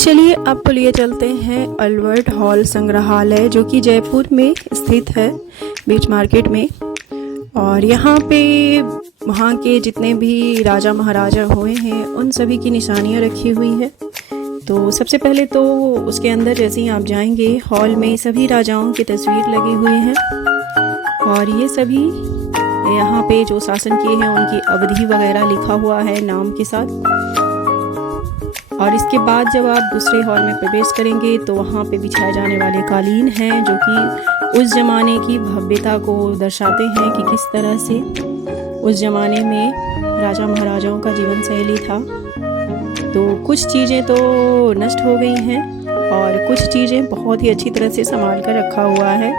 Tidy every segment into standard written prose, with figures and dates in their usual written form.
चलिए आपको लिए चलते हैं अल्बर्ट हॉल संग्रहालय, जो कि जयपुर में स्थित है, बीच मार्केट में। और यहाँ पे वहाँ के जितने भी राजा महाराजा हुए हैं उन सभी की निशानियाँ रखी हुई है। तो सबसे पहले तो उसके अंदर जैसे ही आप जाएंगे, हॉल में सभी राजाओं की तस्वीर लगी हुई है और ये सभी यहाँ पे जो शासन किए हैं उनकी अवधि वगैरह लिखा हुआ है नाम के साथ। और इसके बाद जब आप दूसरे हॉल में प्रवेश करेंगे तो वहाँ पे बिछाए जाने वाले कालीन हैं, जो कि उस ज़माने की भव्यता को दर्शाते हैं कि किस तरह से उस ज़माने में राजा महाराजाओं का जीवन शैली था। तो कुछ चीज़ें तो नष्ट हो गई हैं और कुछ चीज़ें बहुत ही अच्छी तरह से संभाल कर रखा हुआ है।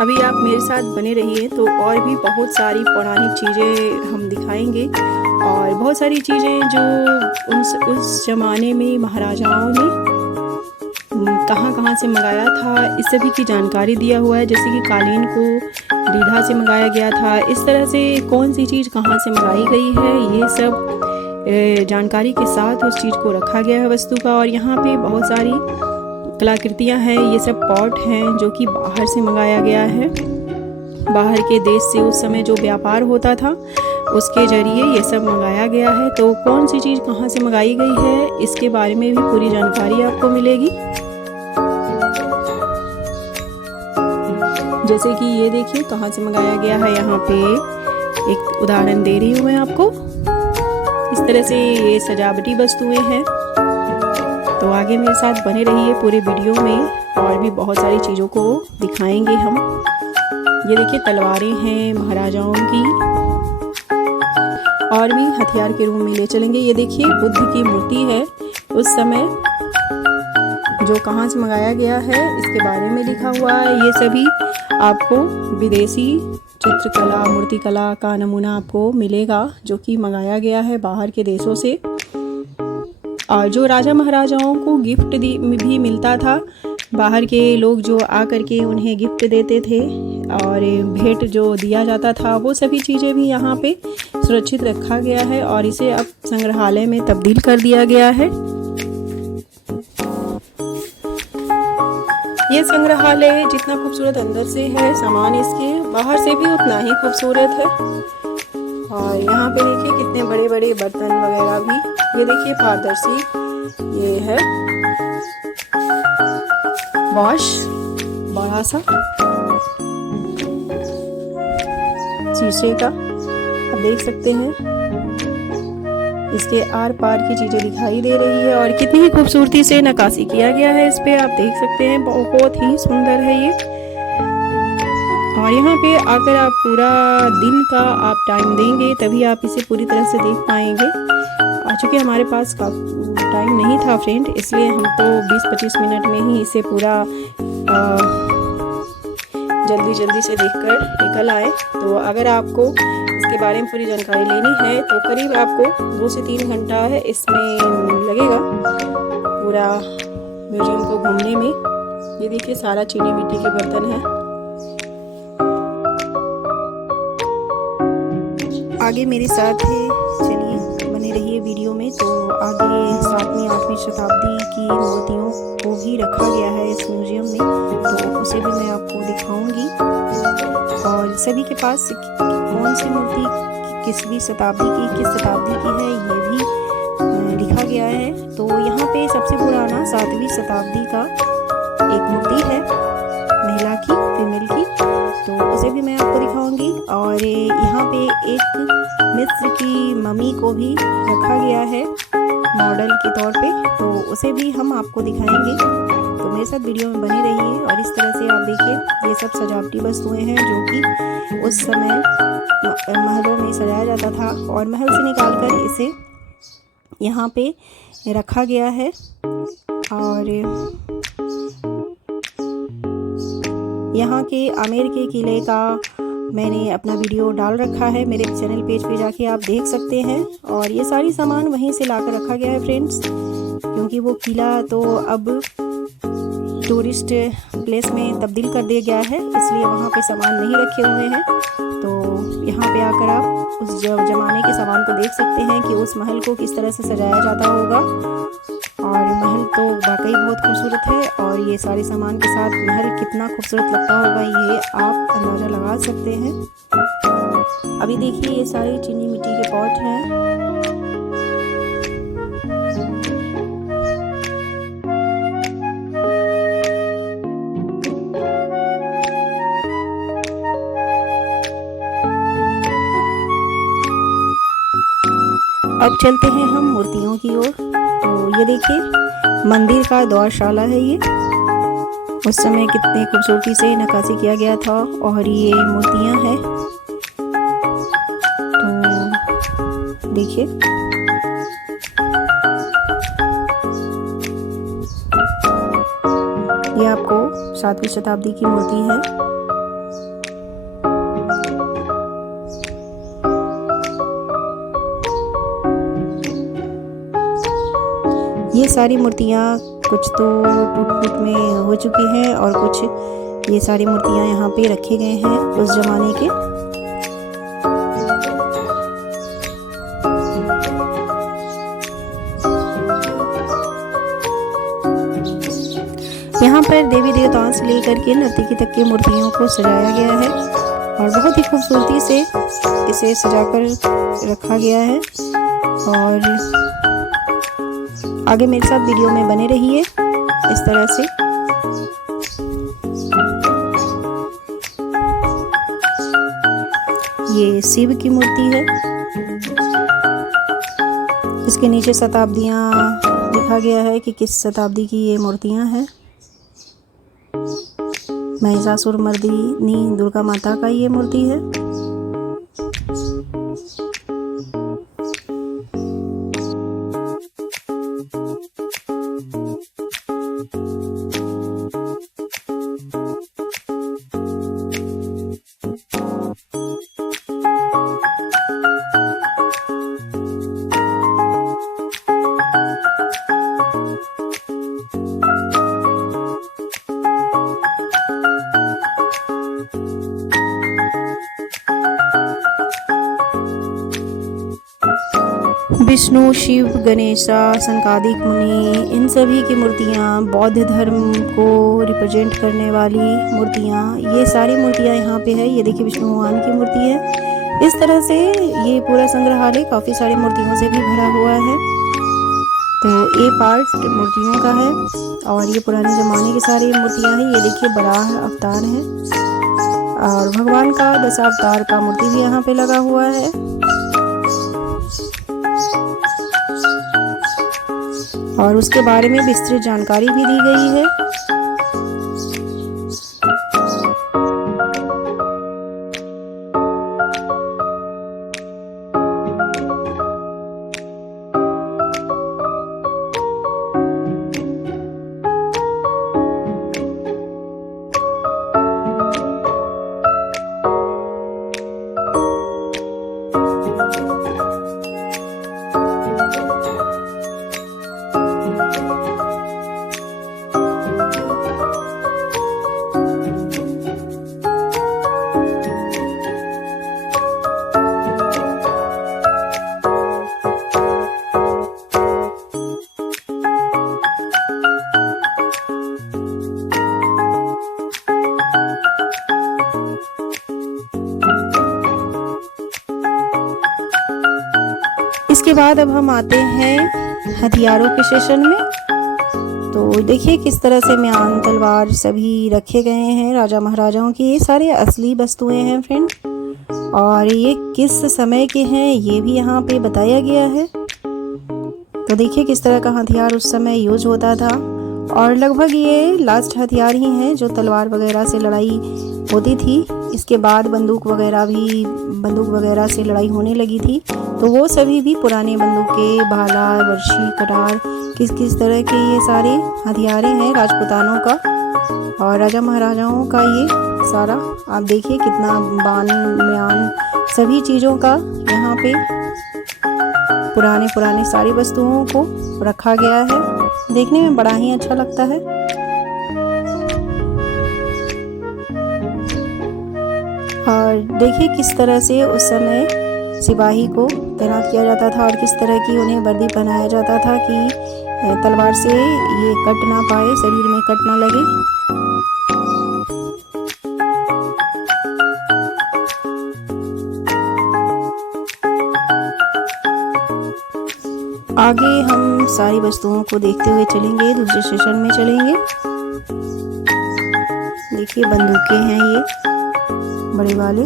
अभी आप मेरे साथ बने रहिए, तो और भी बहुत सारी पौराणिक चीज़ें हम दिखाएंगे और बहुत सारी चीज़ें जो उस ज़माने में महाराजाओं ने कहाँ से मंगाया था, इस सभी की जानकारी दिया हुआ है। जैसे कि कालीन को रीढ़ा से मंगाया गया था, इस तरह से कौन सी चीज़ कहाँ से मंगाई गई है, ये सब जानकारी के साथ उस चीज़ को रखा गया है वस्तु का। और यहाँ पे बहुत सारी कलाकृतियाँ हैं, ये सब पॉट हैं जो कि बाहर से मंगाया गया है। बाहर के देश से उस समय जो व्यापार होता था उसके जरिए ये सब मंगाया गया है। तो कौन सी चीज़ कहाँ से मंगाई गई है, इसके बारे में भी पूरी जानकारी आपको मिलेगी। जैसे कि ये देखिए कहाँ से मंगाया गया है, यहाँ पे एक उदाहरण दे रही हूँ मैं आपको। इस तरह से ये सजावटी वस्तुएं हैं। तो आगे मेरे साथ बने रहिए पूरे वीडियो में, और भी बहुत सारी चीज़ों को दिखाएंगे हम। ये देखिए तलवारें हैं महाराजाओं की, और भी हथियार के रूप में ले चलेंगे। ये देखिए बुद्ध की मूर्ति है, उस समय जो कहाँ से मंगाया गया है इसके बारे में लिखा हुआ है। ये सभी आपको विदेशी चित्रकला मूर्तिकला का नमूना आपको मिलेगा, जो कि मंगाया गया है बाहर के देशों से। और जो राजा महाराजाओं को गिफ्ट भी मिलता था, बाहर के लोग जो आकर के उन्हें गिफ्ट देते थे और भेंट जो दिया जाता था, वो सभी चीज़ें भी यहाँ पे सुरक्षित रखा गया है और इसे अब संग्रहालय में तब्दील कर दिया गया है। ये संग्रहालय जितना खूबसूरत अंदर से है, सामान इसके बाहर से भी उतना ही खूबसूरत है। और यहाँ पे देखिए कितने बड़े बड़े बर्तन वगैरह भी, ये देखिए पारदर्शी ये है वॉश, बड़ा सा शीशे का, आप देख सकते हैं। इसके आर पार की चीजें दिखाई दे रही है और कितनी ही खूबसूरती से नक्काशी किया गया है इस पे, आप देख सकते हैं। बहुत ही सुंदर है ये। और यहाँ पे आकर आप पूरा दिन का आप टाइम देंगे तभी आप इसे पूरी तरह से देख पाएंगे। चूँकि हमारे पास टाइम नहीं था फ्रेंड, इसलिए हम तो 20-25 मिनट में ही इसे पूरा जल्दी से देखकर निकल आए। तो अगर आपको इसके बारे में पूरी जानकारी लेनी है तो करीब आपको 2 से 3 घंटा है इसमें लगेगा पूरा म्यूजियम को घूमने में। ये देखिए सारा चीनी मिट्टी के बर्तन है। आगे मेरे साथ है, चलिए बने रहिए वीडियो में। तो आगे 7वीं 8वीं शताब्दी की मूर्तियों को भी रखा गया है इस म्यूजियम में, तो उसे भी मैं आपको दिखाऊंगी। और सभी के पास कौन सी मूर्ति किसवीं शताब्दी की, किस शताब्दी की है, ये भी लिखा गया है। तो यहाँ पे सबसे पुराना 7वीं शताब्दी का एक मूर्ति है महिला की, फीमेल की, तो उसे भी मैं आपको दिखाऊंगी। और यहाँ पे एक मिस्र की मम्मी को भी रखा गया है मॉडल के तौर पे, तो उसे भी हम आपको दिखाएंगे। तो मेरे साथ वीडियो में बने रहिए। और इस तरह से आप देखिए ये सब सजावटी वस्तुएं हैं जो कि उस समय महलों में सजाया जाता था और महल से निकालकर इसे यहाँ पे रखा गया है। और यहाँ के आमेर के किले का मैंने अपना वीडियो डाल रखा है मेरे चैनल पेज पे, जाके आप देख सकते हैं। और ये सारी सामान वहीं से लाकर रखा गया है फ्रेंड्स, क्योंकि वो किला तो अब टूरिस्ट प्लेस में तब्दील कर दिया गया है, इसलिए वहाँ पे सामान नहीं रखे हुए हैं। तो यहाँ पे आकर आप उस जमाने के सामान को देख सकते हैं कि उस महल को किस तरह से सजाया जाता होगा। और महल तो वाकई बहुत खूबसूरत है और ये सारे सामान के साथ महल कितना खूबसूरत लगता होगा ये आप अंदाज़ा लगा सकते हैं। अभी देखिए ये सारे चीनी मिट्टी के पॉट हैं। अब चलते हैं हम मूर्तियों की ओर। तो ये देखिए मंदिर का द्वारशाला है ये। उस समय कितने खूबसूरती से नक्काशी किया गया था और ये मूर्तियां हैं। तो देखिए ये आपको 7वीं शताब्दी की मूर्ति है। ये सारी मूर्तियाँ कुछ तो टूट में हो चुकी हैं और कुछ ये सारी मूर्तियाँ यहाँ पे रखे गए हैं उस जमाने के। यहाँ पर देवी देवताओं से लेकर के नर्तकी तक की मूर्तियों को सजाया गया है और बहुत ही खूबसूरती से इसे सजाकर रखा गया है। और आगे मेरे साथ वीडियो में बने रहिए इस तरह से। ये शिव की मूर्ति है। इसके नीचे शताब्दियां लिखा गया है कि किस शताब्दी की ये मूर्तियां हैं। महिषासुरमर्दिनी दुर्गा माता का ये मूर्ति है। विष्णु, शिव, गणेशा, सनकादिक मुनि, इन सभी की मूर्तियाँ, बौद्ध धर्म को रिप्रेजेंट करने वाली मूर्तियाँ, ये सारी मूर्तियाँ यहाँ पे है। ये देखिए विष्णु भगवान की मूर्ति है। इस तरह से ये पूरा संग्रहालय काफ़ी सारी मूर्तियों से भी भरा हुआ है। तो ये पार्ट मूर्तियों का है और ये पुराने ज़माने की सारी मूर्तियाँ हैं। ये देखिए बराह अवतार है और भगवान का दशावतार का मूर्ति भी यहाँ पे लगा हुआ है। और उसके बारे में विस्तृत जानकारी भी दी गई है। इसके बाद अब हम आते हैं हथियारों के सेशन में। तो देखिए किस तरह से म्यान, तलवार सभी रखे गए हैं राजा महाराजाओं की। ये सारे असली वस्तुएं हैं फ्रेंड और ये किस समय के हैं ये भी यहाँ पे बताया गया है। तो देखिए किस तरह का हथियार उस समय यूज होता था और लगभग ये लास्ट हथियार ही हैं जो तलवार वगैरह से लड़ाई होती थी। इसके बाद बंदूक वगैरह से लड़ाई होने लगी थी। तो वो सभी भी पुराने बंदूकें, भाला, वर्शी, कटार, किस तरह के ये सारे हथियारें हैं राजपूतानों का और राजा महाराजाओं का। ये सारा आप देखिए कितना बान, म्यान, सभी चीज़ों का यहाँ पे पुराने सारी वस्तुओं को रखा गया है। देखने में बड़ा ही अच्छा लगता है। और और देखिए किस तरह से उस समय सिपाही को तैनात किया जाता था और किस तरह की उन्हें वर्दी पहनाया जाता था कि तलवार से ये कट ना पाए, शरीर में कट ना लगे। आगे हम सारी वस्तुओं को देखते हुए चलेंगे, दूसरे सेशन में चलेंगे। देखिए बंदूकें हैं ये बड़े वाले,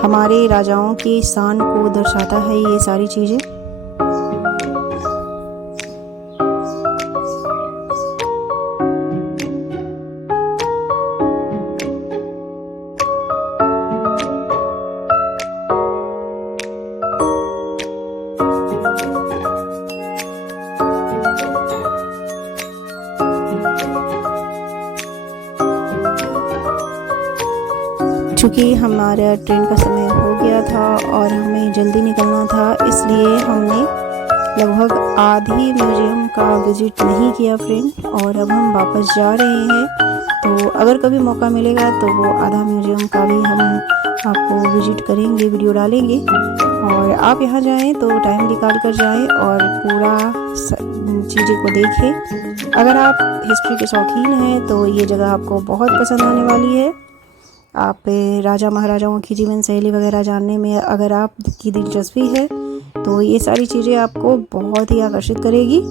हमारे राजाओं के शान को दर्शाता है ये सारी चीजें। चूँकि हमारा ट्रेन का समय हो गया था और हमें जल्दी निकलना था, इसलिए हमने लगभग आधी म्यूज़ियम का विज़िट नहीं किया फ्रेंड, और अब हम वापस जा रहे हैं। तो अगर कभी मौका मिलेगा तो वो आधा म्यूज़ियम का भी हम आपको विज़िट करेंगे, वीडियो डालेंगे। और आप यहाँ जाएं तो टाइम निकाल कर जाएं और पूरा चीज़ें को देखें। अगर आप हिस्ट्री के शौकीन हैं तो ये जगह आपको बहुत पसंद आने वाली है। आप राजा महाराजाओं की जीवन शैली वगैरह जानने में अगर आपकी दिलचस्पी है तो ये सारी चीज़ें आपको बहुत ही आकर्षित करेगी।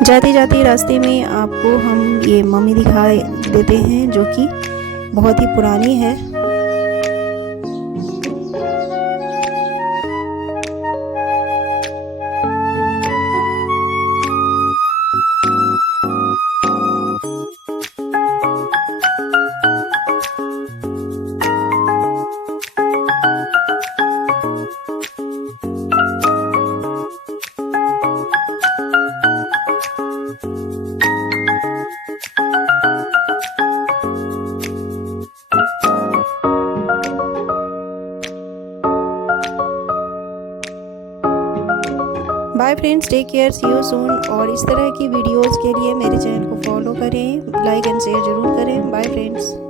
जाते जाते रास्ते में आपको हम ये मम्मी दिखाई देते हैं जो कि बहुत ही पुरानी है। Bye friends, take care, see you soon. और इस तरह की वीडियोस के लिए मेरे चैनल को फॉलो करें, लाइक एंड शेयर ज़रूर करें। Bye friends.